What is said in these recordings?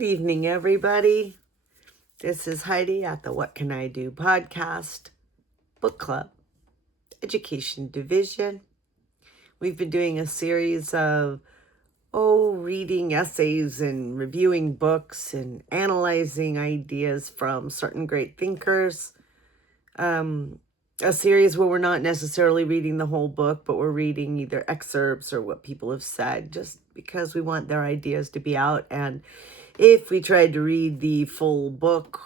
Good evening, everybody. This is Heidi at the What Can I Do podcast, book club, education division. We've been doing a series of, reading essays and reviewing books and analyzing ideas from certain great thinkers. A series where we're not necessarily reading the whole book, but we're reading either excerpts or what people have said, just because we want their ideas to be out. And if we tried to read the full book,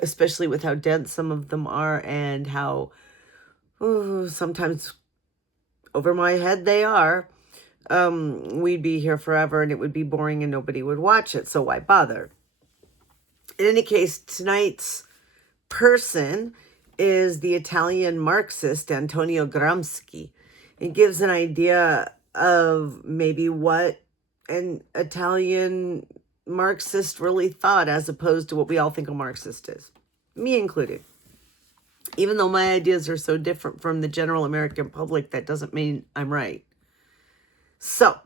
especially with how dense some of them are and how sometimes over my head they are, we'd be here forever and it would be boring and nobody would watch it. So why bother? In any case, tonight's person is the Italian Marxist Antonio Gramsci. It gives an idea of maybe what an Italian Marxist really thought, as opposed to what we all think a Marxist is, me included. Even though my ideas are so different from the general American public, that doesn't mean I'm right. So,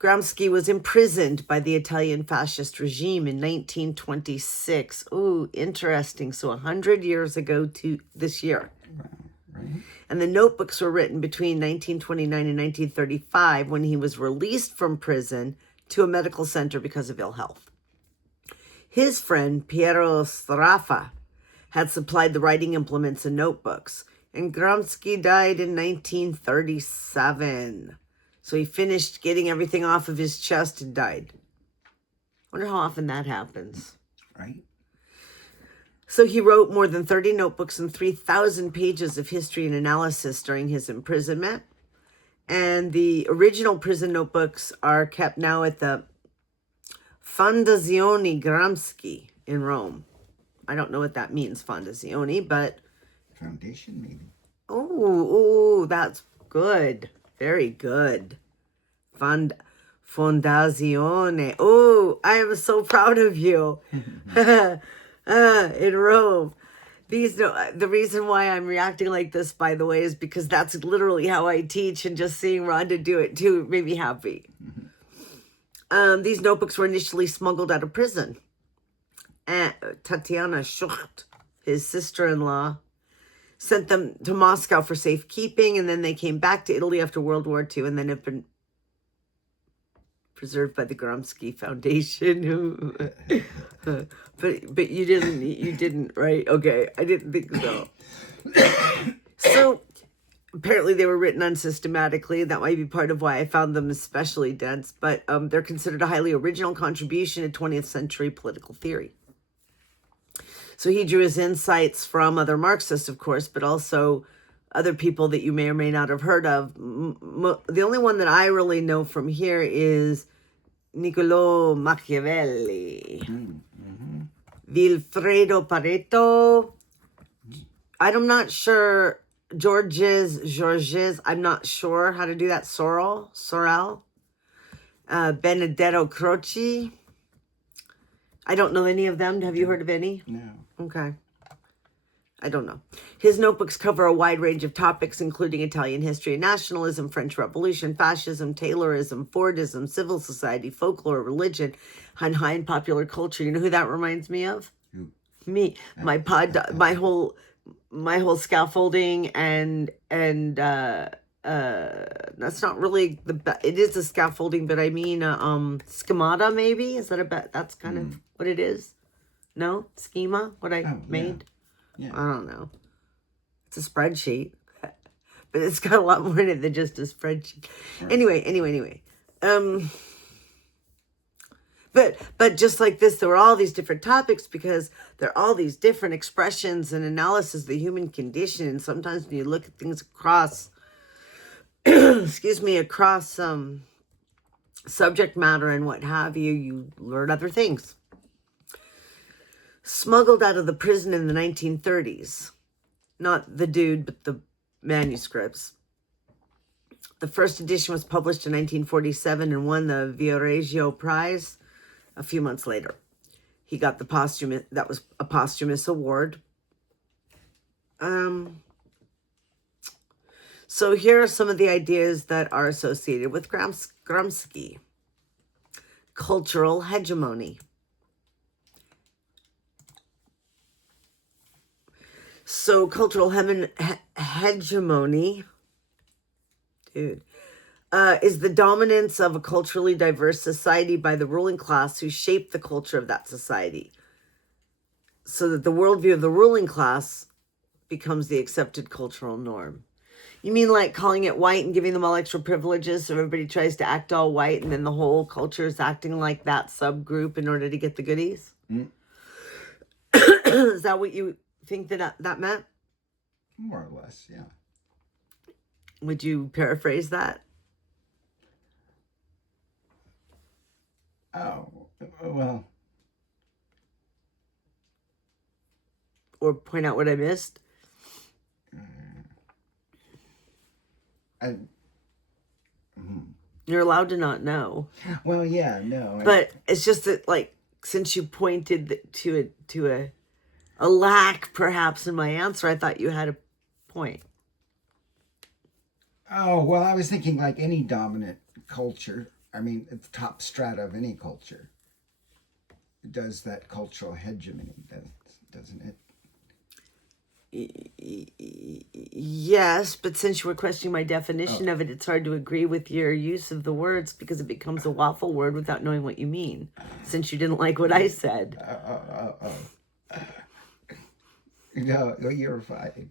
Gramsci was imprisoned by the Italian fascist regime in 1926. Ooh, interesting. So 100 years ago to this year. Right. And the notebooks were written between 1929 and 1935 when he was released from prison to a medical center because of ill health. His friend Piero Sraffa had supplied the writing implements and notebooks, and Gramsci died in 1937. So he finished getting everything off of his chest and died. Wonder how often that happens. Right. So he wrote more than 30 notebooks and 3,000 pages of history and analysis during his imprisonment. And the original prison notebooks are kept now at the Fondazione Gramsci in Rome. I don't know what that means, Fondazione, but... Foundation, maybe. Oh, that's good. Very good. Fondazione. Oh, I am so proud of you. In Rome. The reason why I'm reacting like this, by the way, is because that's literally how I teach, and just seeing Rhonda do it too made me happy. These notebooks were initially smuggled out of prison. And Tatiana Schucht, his sister-in-law, sent them to Moscow for safekeeping, and then they came back to Italy after World War II, and then have been preserved by the Gramsci Foundation. but you didn't, right? Okay, I didn't think so. So apparently they were written unsystematically. That might be part of why I found them especially dense, but they're considered a highly original contribution to 20th century political theory. So he drew his insights from other Marxists, of course, but also other people that you may or may not have heard of. The only one that I really know from here is Niccolò Machiavelli, Vilfredo Pareto. I'm not sure. Georges, I'm not sure how to do that. Sorel, Benedetto Croce. I don't know any of them. Have you heard of any? No. Okay. I don't know. His notebooks cover a wide range of topics, including Italian history and nationalism, French Revolution, fascism, Taylorism, Fordism, civil society, folklore, religion, and high and popular culture. You know who that reminds me of? Who? Me. My whole scaffolding and that's not really it is a scaffolding, but I mean schemata, maybe. Is that that's kind of what it is? No? Schema? What I made? Yeah. I don't know. It's a spreadsheet. But it's got a lot more in it than just a spreadsheet. Right. Anyway. But just like this, there were all these different topics because there are all these different expressions and analysis of the human condition. And sometimes when you look at things across across subject matter and what have you, you learn other things. Smuggled out of the prison in the 1930s. Not the dude, but the manuscripts. The first edition was published in 1947 and won the Viareggio Prize a few months later. He got that was a posthumous award. So here are some of the ideas that are associated with Gramsci. cultural hegemony. So cultural hegemony, dude, is the dominance of a culturally diverse society by the ruling class who shape the culture of that society, so that the worldview of the ruling class becomes the accepted cultural norm. You mean like calling it white and giving them all extra privileges so everybody tries to act all white and then the whole culture is acting like that subgroup in order to get the goodies? Mm. Is that what you think that meant? More or less, yeah. Would you paraphrase that? Oh, well. Or point out what I missed? You're allowed to not know. Well, yeah, no. But it's just that, like, since you pointed to a lack, perhaps, in my answer, I thought you had a point. Oh, well, I was thinking like any dominant culture. I mean, at the top strata of any culture does that cultural hegemony, doesn't it? Yes, but since you were questioning my definition of it, it's hard to agree with your use of the words because it becomes a waffle word without knowing what you mean, since you didn't like what I said. No, you're fine.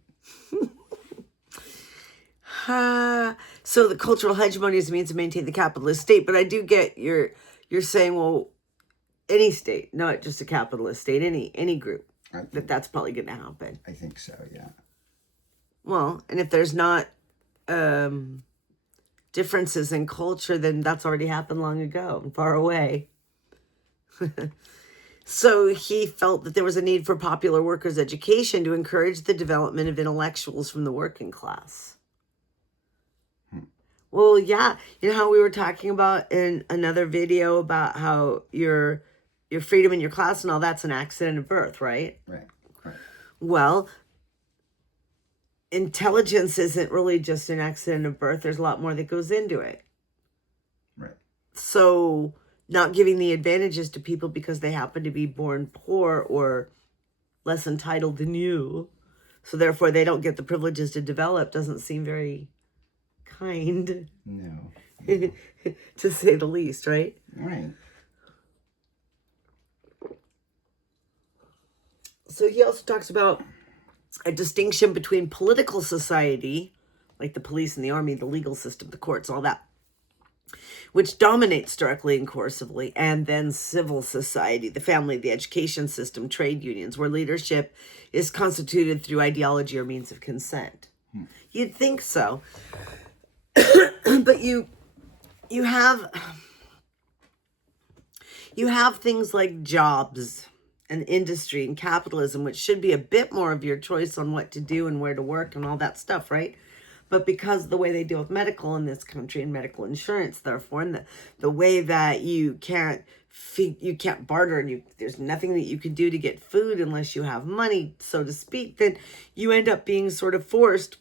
So the cultural hegemony is a means to maintain the capitalist state, but I do get you're saying, well, any state, not just a capitalist state, any group, that's probably going to happen. I think so, yeah. Well, and if there's not differences in culture, then that's already happened long ago and far away. So he felt that there was a need for popular workers' education to encourage the development of intellectuals from the working class. Well, yeah. You know how we were talking about in another video about how your freedom in your class and all that's an accident of birth, right? Right. Well, intelligence isn't really just an accident of birth. There's a lot more that goes into it. Right. So not giving the advantages to people because they happen to be born poor or less entitled than you, so therefore they don't get the privileges to develop, doesn't seem very kind. No. To say the least, right? Right. So he also talks about a distinction between political society, like the police and the army, the legal system, the courts, all that, which dominates directly and coercively, and then civil society, the family, the education system, trade unions, where leadership is constituted through ideology or means of consent. You'd think so. But you have things like jobs and industry and capitalism, which should be a bit more of your choice on what to do and where to work and all that stuff, right? But because of the way they deal with medical in this country and medical insurance, therefore, and the way that you can't barter and there's nothing that you can do to get food unless you have money, so to speak, then you end up being sort of forced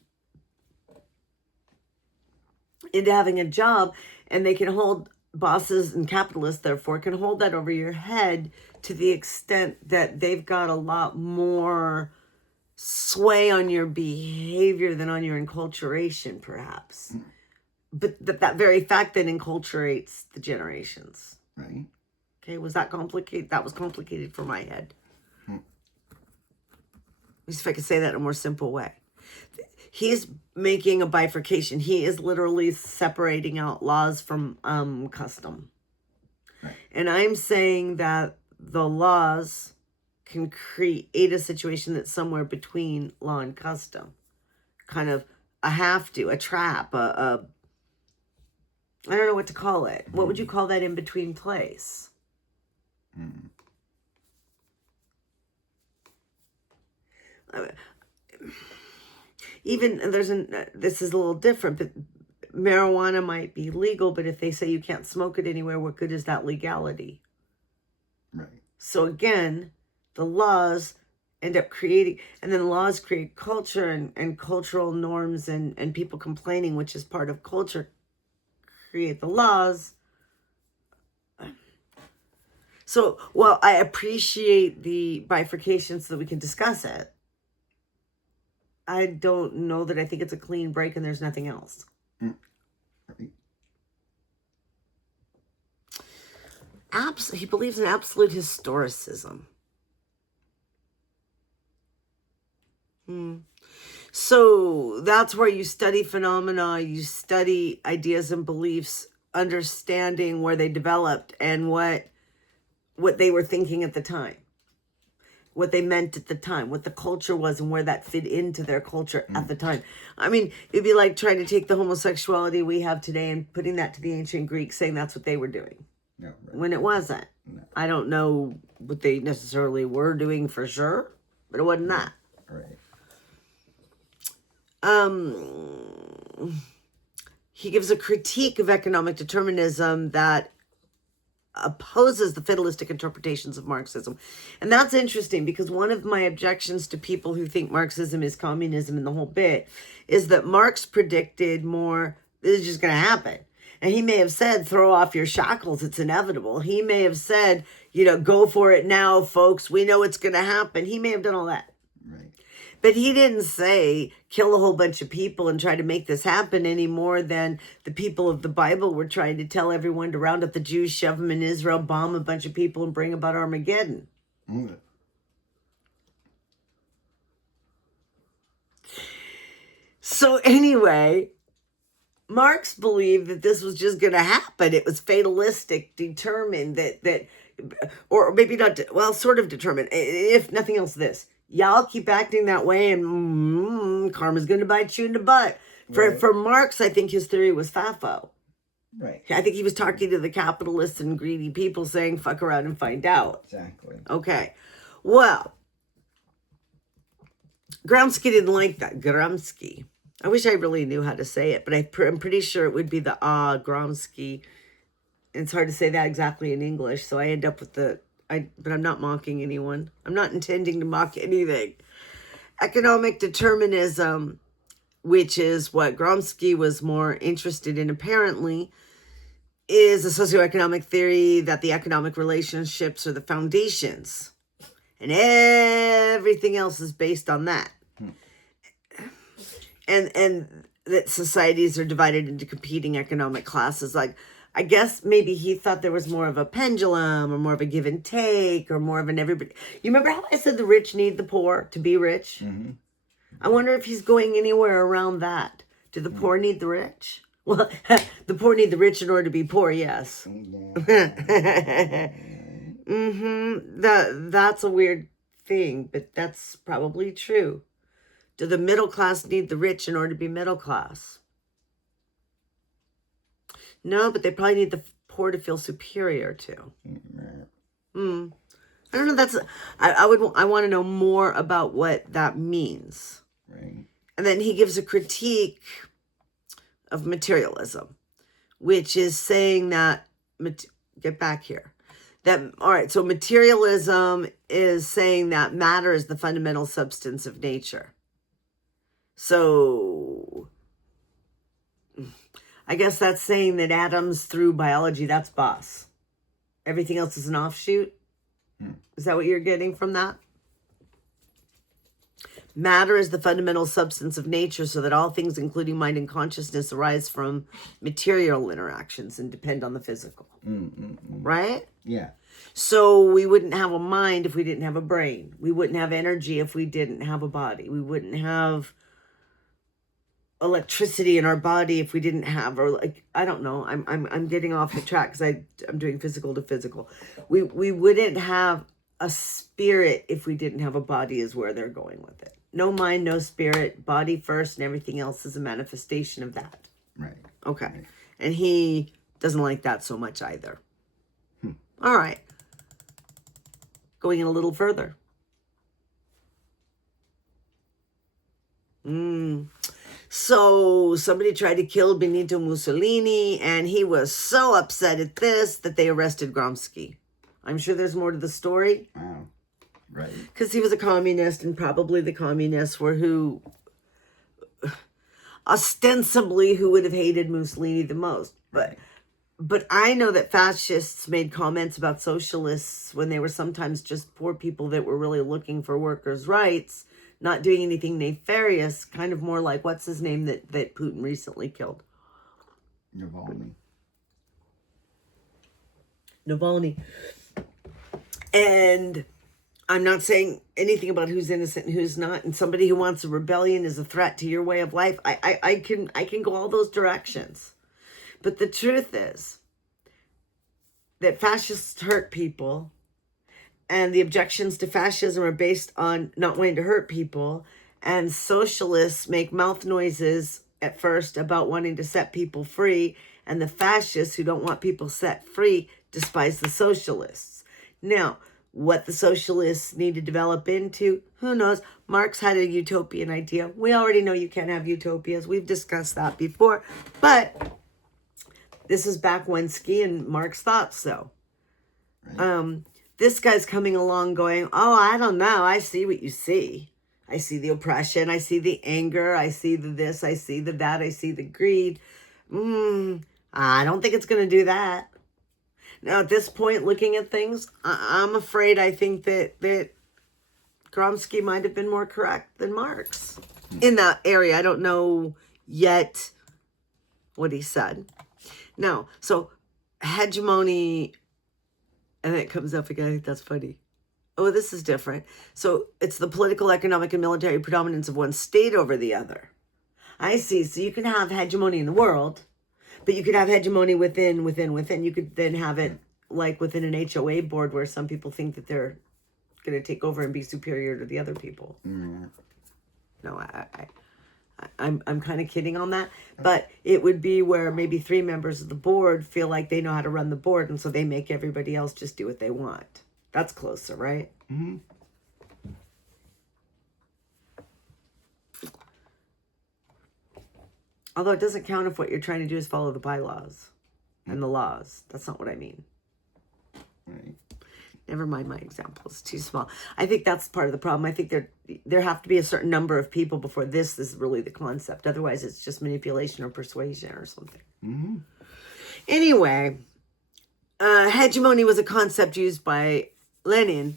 into having a job, and they can hold, bosses and capitalists therefore can hold that over your head to the extent that they've got a lot more sway on your behavior than on your enculturation, perhaps. But that very fact then enculturates the generations. Right. Okay, was that complicated? That was complicated for my head. Let me see if I could say that in a more simple way. He's making a bifurcation. He is literally separating out laws from custom. Right. And I'm saying that the laws can create a situation that's somewhere between law and custom. Kind of a trap, I don't know what to call it. What would you call that in between place? Even this is a little different, but marijuana might be legal, but if they say you can't smoke it anywhere, what good is that legality? Right. So again, the laws end up creating, and then laws create culture and cultural norms and people complaining, which is part of culture, create the laws. So, well, I appreciate the bifurcation so that we can discuss it. I don't know that I think it's a clean break and there's nothing else. He believes in absolute historicism. So that's where you study phenomena, you study ideas and beliefs, understanding where they developed and what they were thinking at the time, what they meant at the time, what the culture was and where that fit into their culture at the time. I mean, it'd be like trying to take the homosexuality we have today and putting that to the ancient Greeks, saying that's what they were doing. No, right. When it wasn't. No. I don't know what they necessarily were doing for sure, but it wasn't that. Right. He gives a critique of economic determinism that opposes the fatalistic interpretations of Marxism. And that's interesting because one of my objections to people who think Marxism is communism and the whole bit is that Marx predicted more, this is just going to happen. And he may have said, throw off your shackles, it's inevitable. He may have said, go for it now, folks. We know it's going to happen. He may have done all that. Right. But he didn't say, kill a whole bunch of people and try to make this happen any more than the people of the Bible were trying to tell everyone to round up the Jews, shove them in Israel, bomb a bunch of people, and bring about Armageddon. So anyway, Marx believed that this was just going to happen. It was fatalistic, determined that, or maybe not, sort of determined, if nothing else, this. Y'all keep acting that way and karma's going to bite you in the butt. For Marx, I think his theory was FAFO. Right. I think he was talking to the capitalists and greedy people saying, fuck around and find out. Exactly. Okay. Well, Gramsci didn't like that. Gramsci. I wish I really knew how to say it, but I'm pretty sure it would be the Gramsci. It's hard to say that exactly in English, so I end up with but I'm not mocking anyone. I'm not intending to mock anything. Economic determinism, which is what Gramsci was more interested in apparently, is a socioeconomic theory that the economic relationships are the foundations. And everything else is based on that. And that societies are divided into competing economic classes. Like, I guess maybe he thought there was more of a pendulum or more of a give and take or more of an everybody. You remember how I said the rich need the poor to be rich? Mm-hmm. I wonder if he's going anywhere around that. Do the poor need the rich? Well, the poor need the rich in order to be poor, yes. That's a weird thing, but that's probably true. Do the middle class need the rich in order to be middle class? No, but they probably need the poor to feel superior to. I don't know. I want to know more about what that means. Right. And then he gives a critique of materialism, which is saying that get back here. All right. So materialism is saying that matter is the fundamental substance of nature. So I guess that's saying that atoms through biology, that's boss. Everything else is an offshoot. Is that what you're getting from that? Matter is the fundamental substance of nature, so that all things, including mind and consciousness, arise from material interactions and depend on the physical. Right? Yeah. So we wouldn't have a mind if we didn't have a brain. We wouldn't have energy if we didn't have a body. We wouldn't have electricity in our body if we didn't have, or like, I don't know. I'm getting off the track because I'm doing physical to physical. We wouldn't have a spirit if we didn't have a body, is where they're going with it. No mind, no spirit, body first, and everything else is a manifestation of that. Right. Okay. Right. And he doesn't like that so much either. All right. Going in a little further. So somebody tried to kill Benito Mussolini, and he was so upset at this that they arrested Gramsci. I'm sure there's more to the story. Wow. Right. Because he was a communist, and probably the communists were who ostensibly who would have hated Mussolini the most. But But I know that fascists made comments about socialists when they were sometimes just poor people that were really looking for workers' rights, not doing anything nefarious, kind of more like, what's his name that Putin recently killed? Navalny. And I'm not saying anything about who's innocent and who's not. And somebody who wants a rebellion is a threat to your way of life. I can go all those directions. But the truth is that fascists hurt people, and the objections to fascism are based on not wanting to hurt people. And socialists make mouth noises at first about wanting to set people free, and the fascists who don't want people set free despise the socialists. Now, what the socialists need to develop into, who knows? Marx had a utopian idea. We already know you can't have utopias. We've discussed that before. But this is back when Ski and Marx thought so. Right. This guy's coming along going, oh, I don't know. I see what you see. I see the oppression. I see the anger. I see the this. I see the that. I see the greed. I don't think it's going to do that. Now, at this point, looking at things, I'm afraid I think that Gramsci might have been more correct than Marx in that area. I don't know yet what he said. Now, so hegemony, and it comes up again. I think that's funny. Oh, this is different. So it's the political, economic, and military predominance of one state over the other. I see. So you can have hegemony in the world, but you could have hegemony within. You could then have it like within an HOA board where some people think that they're going to take over and be superior to the other people. Mm. No, I'm kind of kidding on that, but it would be where maybe 3 members of the board feel like they know how to run the board, and so they make everybody else just do what they want. That's closer, right? Mm-hmm. Although it doesn't count if what you're trying to do is follow the bylaws and the laws. That's not what I mean. Right. Never mind my example. It's too small. I think that's part of the problem. I think there have to be a certain number of people before this is really the concept. Otherwise, it's just manipulation or persuasion or something. Mm-hmm. Anyway, hegemony was a concept used by Lenin,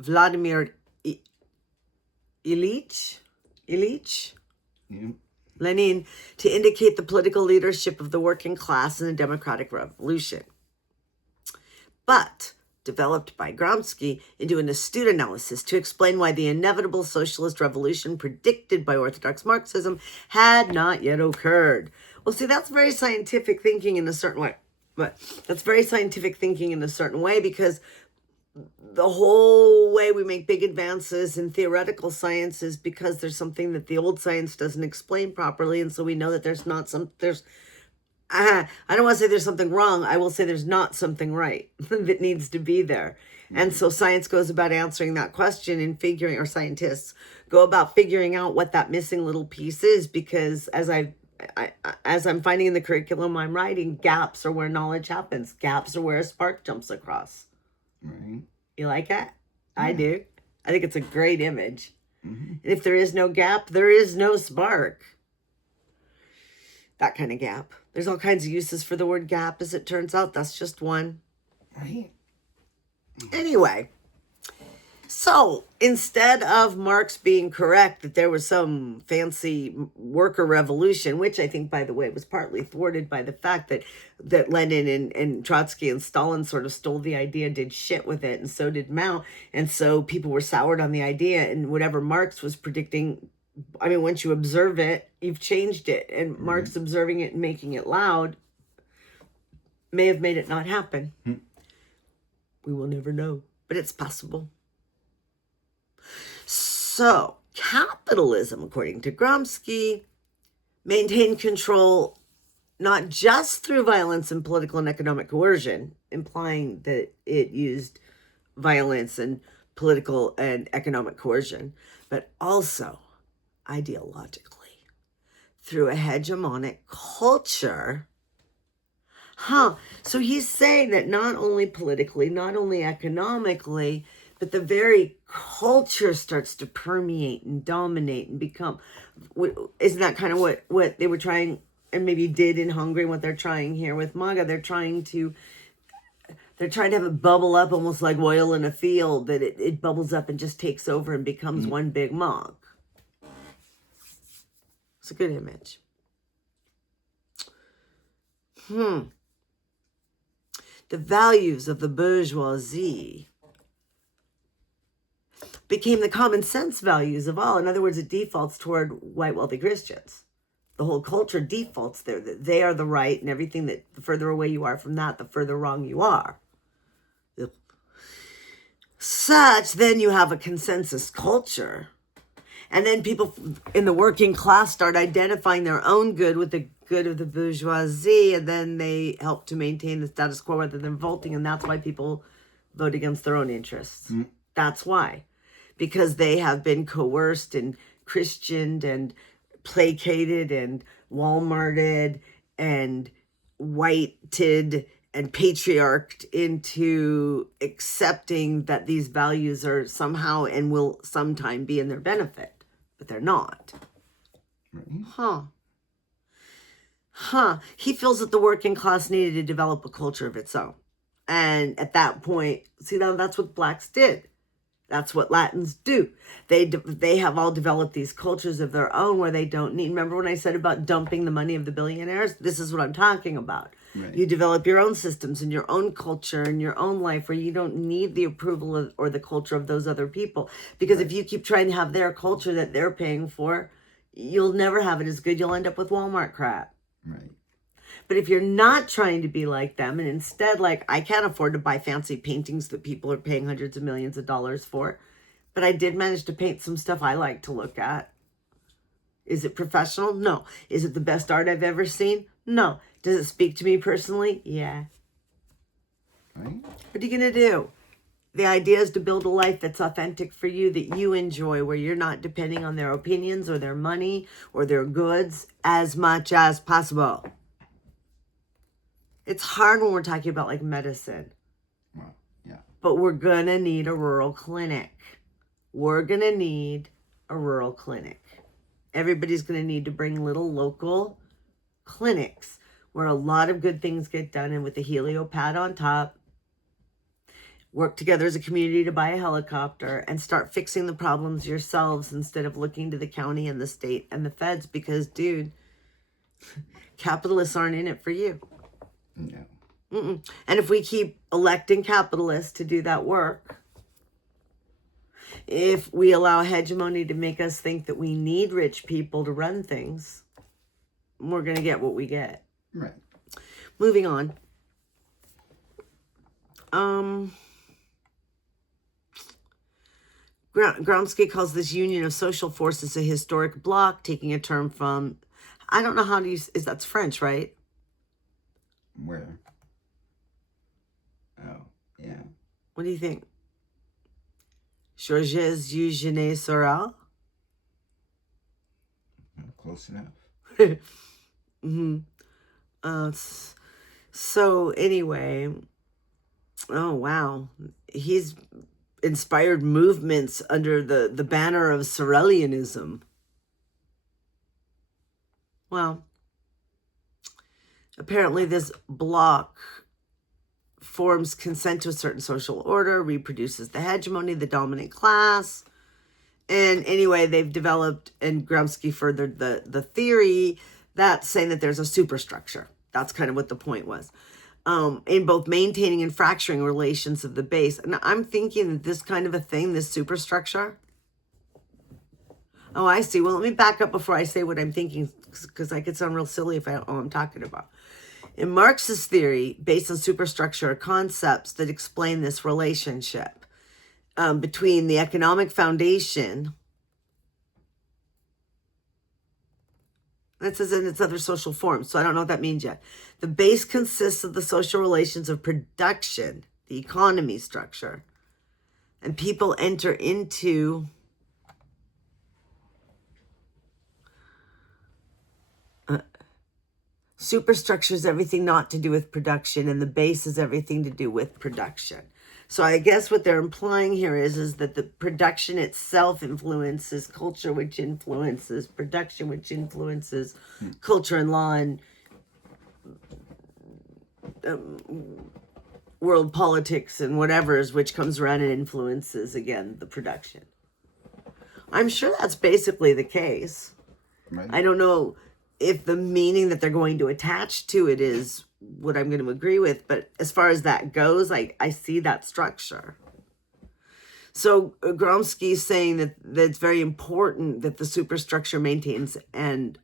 Vladimir Ilyich, yeah. Lenin, to indicate the political leadership of the working class in the democratic revolution. But developed by Gramsci into an astute analysis to explain why the inevitable socialist revolution predicted by orthodox Marxism had not yet occurred. Well, see, that's very scientific thinking in a certain way. But that's very scientific thinking in a certain way, because the whole way we make big advances in theoretical science is because there's something that the old science doesn't explain properly. And so we know that I don't want to say there's something wrong. I will say there's not something right that needs to be there. Mm-hmm. And so science goes about answering that question and or scientists go about figuring out what that missing little piece is, because as I'm finding in the curriculum I'm writing, gaps are where knowledge happens. Gaps are where a spark jumps across. Right. You like it? Yeah. I do. I think it's a great image. Mm-hmm. If there is no gap, there is no spark. That kind of gap. There's all kinds of uses for the word gap, as it turns out. That's just one. Right. Anyway, so instead of Marx being correct that there was some fancy worker revolution, which I think, by the way, was partly thwarted by the fact that Lenin and Trotsky and Stalin sort of stole the idea, did shit with it, and so did Mao. And so people were soured on the idea, and whatever Marx was predicting, I mean, once you observe it, you've changed it. And mm-hmm. Marx observing it and making it loud may have made it not happen. Mm-hmm. We will never know, but it's possible. So, capitalism, according to Gramsci, maintained control not just through violence and political and economic coercion, implying that it used violence and political and economic coercion, but also ideologically through a hegemonic culture. So he's saying that not only politically, not only economically, but the very culture starts to permeate and dominate and become, isn't that kind of what they were trying and maybe did in Hungary, what they're trying here with MAGA. They're trying to have it bubble up almost like oil in a field, that it bubbles up and just takes over and becomes one big mug. It's a good image. The values of the bourgeoisie became the common sense values of all. In other words, it defaults toward white wealthy Christians. The whole culture defaults there, that they are the right, and everything that the further away you are from that, the further wrong you are. Such, then you have a consensus culture. And then people in the working class start identifying their own good with the good of the bourgeoisie, and then they help to maintain the status quo rather than voting, and that's why people vote against their own interests. That's why. Because they have been coerced and Christianed and placated and Walmarted and whited and patriarched into accepting that these values are somehow and will sometime be in their benefit. But they're not. He feels that the working class needed to develop a culture of its own. And at that point, see, now that's what blacks did. That's what Latins do. They have all developed these cultures of their own where they don't need. Remember when I said about dumping the money of the billionaires? This is what I'm talking about. Right. You develop your own systems and your own culture and your own life where you don't need the approval of, or the culture of those other people. Because if you keep trying to have their culture that they're paying for, you'll never have it as good. You'll end up with Walmart crap. Right. But if you're not trying to be like them, and instead, like, I can't afford to buy fancy paintings that people are paying hundreds of millions of dollars for, but I did manage to paint some stuff I like to look at. Is it professional? No. Is it the best art I've ever seen? No. Does it speak to me personally? Yeah. Right. What are you going to do? The idea is to build a life that's authentic for you, that you enjoy, where you're not depending on their opinions or their money or their goods as much as possible. It's hard when we're talking about like medicine. Well, yeah. But we're going to need a rural clinic. We're going to need a rural clinic. Everybody's going to need to bring little local clinics where a lot of good things get done, and with the heliopad on top, work together as a community to buy a helicopter and start fixing the problems yourselves instead of looking to the county and the state and the feds, because, dude, capitalists aren't in it for you. No. And if we keep electing capitalists to do that work, if we allow hegemony to make us think that we need rich people to run things, we're going to get what we get. Right. Moving on. Gramsci calls this union of social forces a historic bloc, taking a term from, I don't know how to use, that's French, right? Where? Oh, yeah. What do you think? Georges Eugène Sorel? Close enough. So anyway, oh wow, he's inspired movements under the banner of Sorelianism. Well, apparently this bloc forms consent to a certain social order, reproduces the hegemony, the dominant class. And anyway, they've developed, and Gramsci furthered the theory, that's saying that there's a superstructure. That's kind of what the point was. In both maintaining and fracturing relations of the base. And I'm thinking that this kind of a thing, this superstructure. Oh, I see. Well, let me back up before I say what I'm thinking, because I could sound real silly if I don't know what I'm talking about. In Marx's theory, based on superstructure, are concepts that explain this relationship between the economic foundation, that says in its other social forms, so I don't know what that means yet. The base consists of the social relations of production, the economy structure, and people enter into Superstructure is everything not to do with production, and the base is everything to do with production. So I guess what they're implying here is that the production itself influences culture, which influences production, which influences culture and law and world politics and whatever's, which comes around and influences, again, the production. I'm sure that's basically the case. Right. I don't know if the meaning that they're going to attach to it is what I'm going to agree with, but as far as that goes, I see that structure. So Gramsci is saying that it's very important that the superstructure maintains and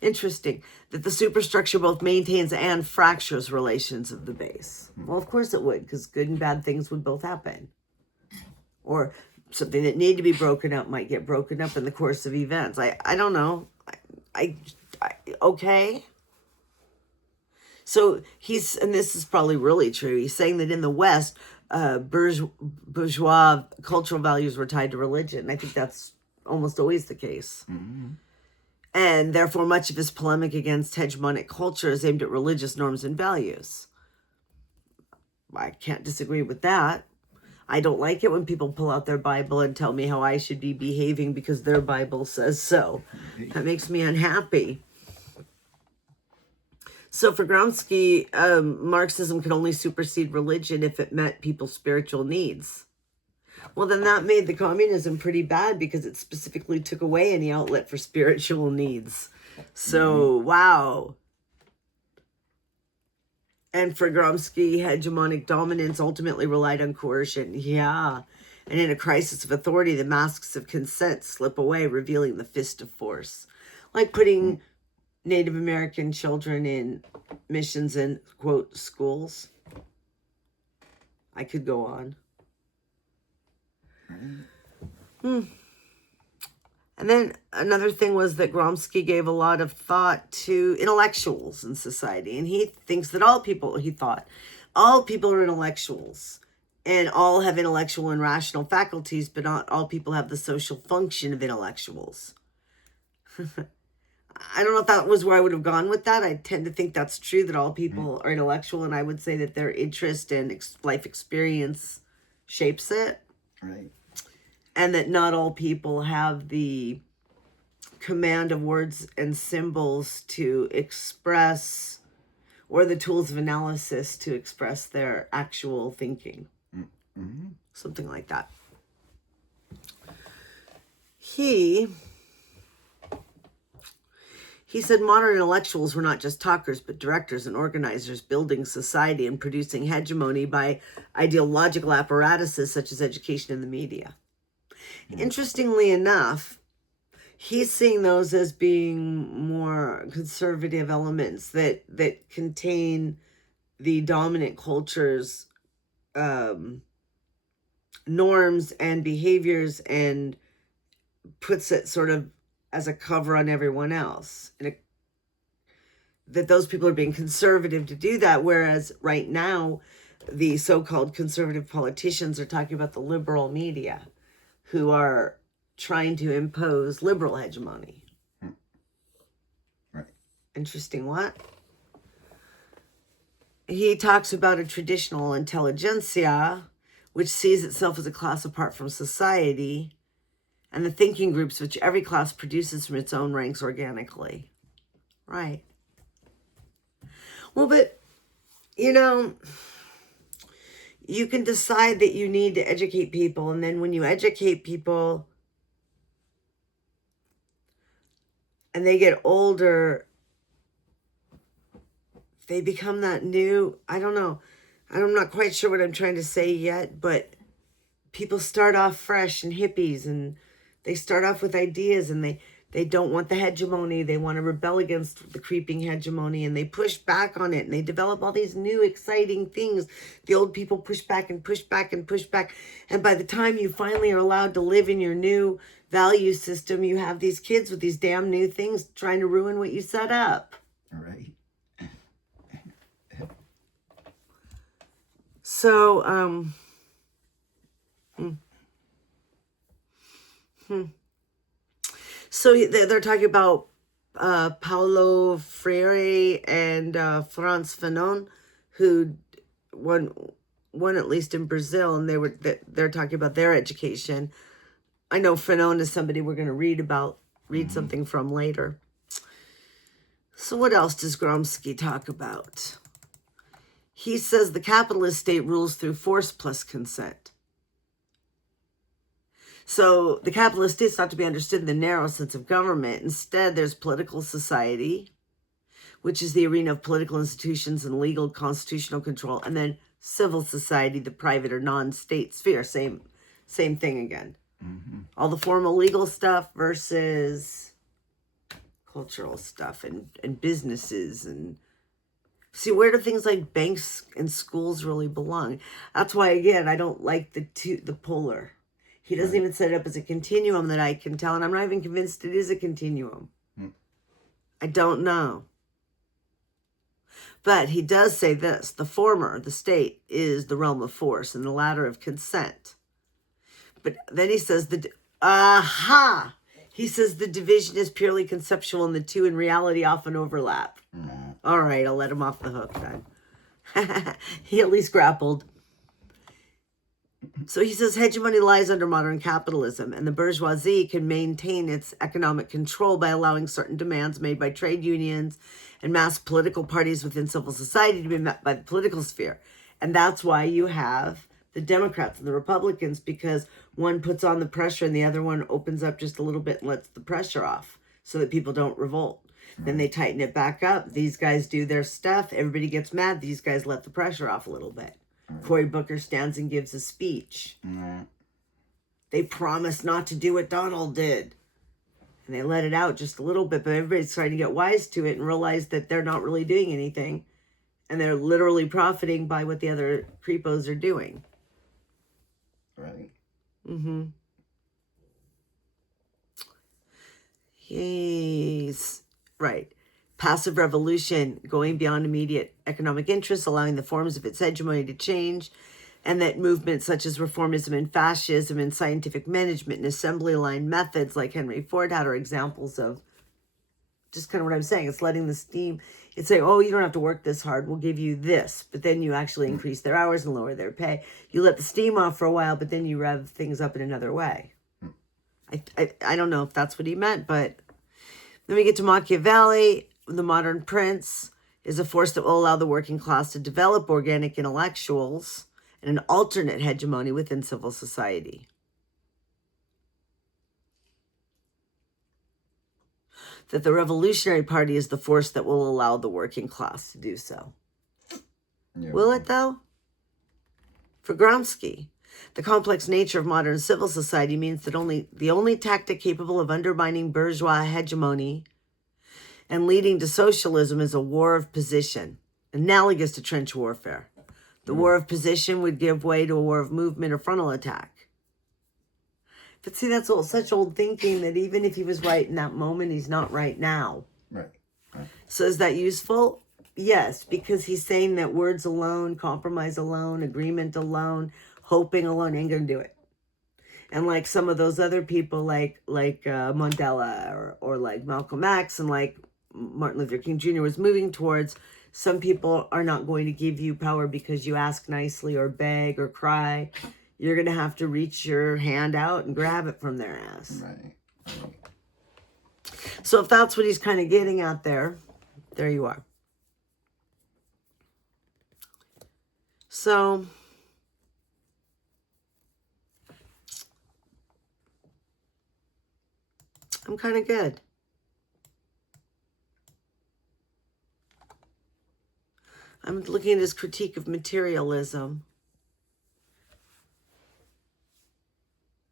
interesting, that the superstructure both maintains and fractures relations of the base. Well, of course it would, because good and bad things would both happen. Or something that needed to be broken up might get broken up in the course of events. I don't know. Okay. So and this is probably really true, he's saying that in the West, bourgeois cultural values were tied to religion. I think that's almost always the case. Mm-hmm. And therefore, much of his polemic against hegemonic culture is aimed at religious norms and values. I can't disagree with that. I don't like it when people pull out their Bible and tell me how I should be behaving because their Bible says so. That makes me unhappy. So for Gramsci, Marxism could only supersede religion if it met people's spiritual needs. Well, then that made the communism pretty bad because it specifically took away any outlet for spiritual needs. So, wow. And for Gramsci, hegemonic dominance ultimately relied on coercion. Yeah. And in a crisis of authority, the masks of consent slip away, revealing the fist of force. Like putting Native American children in missions and, quote, schools. I could go on. And then another thing was that Gramsci gave a lot of thought to intellectuals in society. And he thinks that all people are intellectuals and all have intellectual and rational faculties, but not all people have the social function of intellectuals. I don't know if that was where I would have gone with that. I tend to think that's true, that all people are intellectual, and I would say that their interest and life experience shapes it. Right. And that not all people have the command of words and symbols to express, or the tools of analysis to express their actual thinking. Mm-hmm. Something like that. He said modern intellectuals were not just talkers, but directors and organizers, building society and producing hegemony by ideological apparatuses such as education and the media. Interestingly enough, he's seeing those as being more conservative elements that contain the dominant culture's norms and behaviors, and puts it sort of as a cover on everyone else. And that those people are being conservative to do that, whereas right now, the so-called conservative politicians are talking about the liberal media, who are trying to impose liberal hegemony. Right. Interesting what? He talks about a traditional intelligentsia, which sees itself as a class apart from society, and the thinking groups which every class produces from its own ranks organically. Right. Well, but, you can decide that you need to educate people, and then when you educate people and they get older, they become that new, I don't know. I'm not quite sure what I'm trying to say yet, but people start off fresh and hippies, and they start off with ideas, and they don't want the hegemony. They want to rebel against the creeping hegemony, and they push back on it, and they develop all these new exciting things. The old people push back and push back and push back. And by the time you finally are allowed to live in your new value system, you have these kids with these damn new things trying to ruin what you set up. All right. So, So they're talking about Paulo Freire and Franz Fanon, who one at least in Brazil, and they're talking about their education. I know Fanon is somebody we're going to read something from later. So what else does Gramsci talk about? He says the capitalist state rules through force plus consent. So the capitalist state is not to be understood in the narrow sense of government. Instead, there's political society, which is the arena of political institutions and legal constitutional control, and then civil society, the private or non-state sphere. Same thing again. All the formal legal stuff versus cultural stuff and businesses. And see, where do things like banks and schools really belong? That's why, again, I don't like the polar. He doesn't even set it up as a continuum that I can tell, and I'm not even convinced it is a continuum. I don't know. But he does say this: the former, the state, is the realm of force, and the latter of consent. But then he says he says the division is purely conceptual, and the two in reality often overlap. All right, I'll let him off the hook then. He at least grappled. So he says hegemony lies under modern capitalism, and the bourgeoisie can maintain its economic control by allowing certain demands made by trade unions and mass political parties within civil society to be met by the political sphere. And that's why you have the Democrats and the Republicans, because one puts on the pressure and the other one opens up just a little bit and lets the pressure off so that people don't revolt. Then they tighten it back up. These guys do their stuff. Everybody gets mad. These guys let the pressure off a little bit. Cory Booker stands and gives a speech. They promised not to do what Donald did. And they let it out just a little bit, but everybody's trying to get wise to it and realize that they're not really doing anything. And they're literally profiting by what the other creepos are doing. Right. He's right. Passive revolution, going beyond immediate economic interests, allowing the forms of its hegemony to change, and that movements such as reformism and fascism and scientific management and assembly line methods like Henry Ford had are examples of just kind of what I'm saying. It's letting the steam, it's saying, oh, you don't have to work this hard, we'll give you this, but then you actually increase their hours and lower their pay. You let the steam off for a while, but then you rev things up in another way. I don't know if that's what he meant, but then we get to Machiavelli. The modern prince is a force that will allow the working class to develop organic intellectuals and an alternate hegemony within civil society. That the Revolutionary Party is the force that will allow the working class to do so. Yeah. Will it, though? For Gramsci, the complex nature of modern civil society means that the only tactic capable of undermining bourgeois hegemony and leading to socialism is a war of position, analogous to trench warfare. The war of position would give way to a war of movement or frontal attack. But see, that's such old thinking that even if he was right in that moment, he's not right now. Right. So is that useful? Yes, because he's saying that words alone, compromise alone, agreement alone, hoping alone ain't going to do it. And like some of those other people like Mandela or like Malcolm X and like Martin Luther King Jr. was moving towards, some people are not going to give you power because you ask nicely or beg or cry. You're going to have to reach your hand out and grab it from their ass. Right. So if that's what he's kind of getting at there you are. So I'm kind of good. I'm looking at his critique of materialism.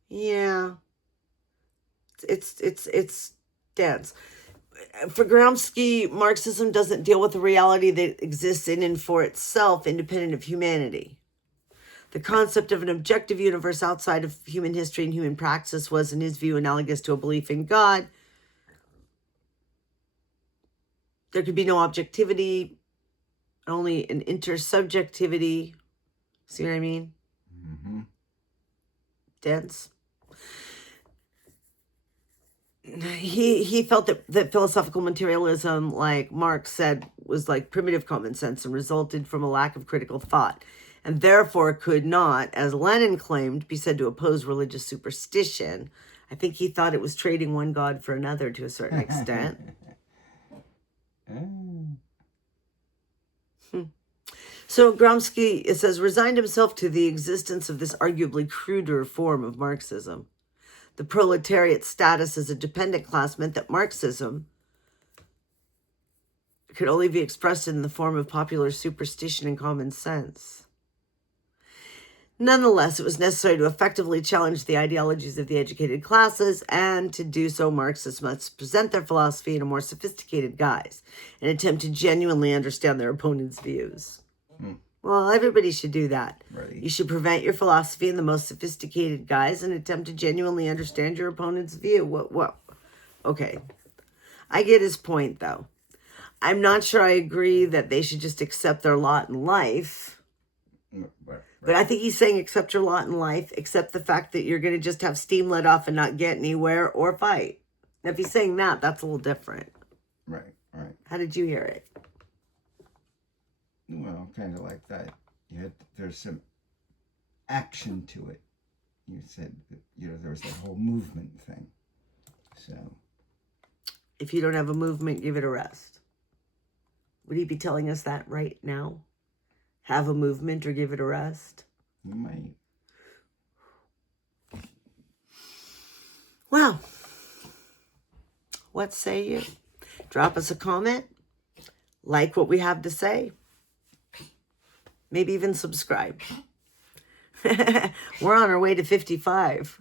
Yeah. It's dense. For Gramsci, Marxism doesn't deal with the reality that exists in and for itself, independent of humanity. The concept of an objective universe outside of human history and human praxis was, in his view, analogous to a belief in God. There could be no objectivity, only an intersubjectivity. See what I mean? Dense. he felt that philosophical materialism, like Marx said, was like primitive common sense and resulted from a lack of critical thought, and therefore could not, as Lenin claimed, be said to oppose religious superstition. I think he thought it was trading one god for another to a certain extent. So Gramsci, it says, resigned himself to the existence of this arguably cruder form of Marxism. The proletariat status as a dependent class meant that Marxism could only be expressed in the form of popular superstition and common sense. Nonetheless, it was necessary to effectively challenge the ideologies of the educated classes, and to do so, Marxists must present their philosophy in a more sophisticated guise and attempt to genuinely understand their opponent's views. Well, everybody should do that. Right. You should present your philosophy in the most sophisticated guise and attempt to genuinely understand your opponent's view. What? Okay. I get his point, though. I'm not sure I agree that they should just accept their lot in life. Right. But I think he's saying accept your lot in life, accept the fact that you're going to just have steam let off and not get anywhere or fight. Now, if he's saying that, that's a little different. Right. How did you hear it? Well, kind of like that. There's some action to it. You said that, there was that whole movement thing. So, If you don't have a movement, give it a rest. Would he be telling us that right now? Have a movement or give it a rest? you might. Well, what say you? Drop us a comment. Like what we have to say. Maybe even subscribe. We're on our way to 55.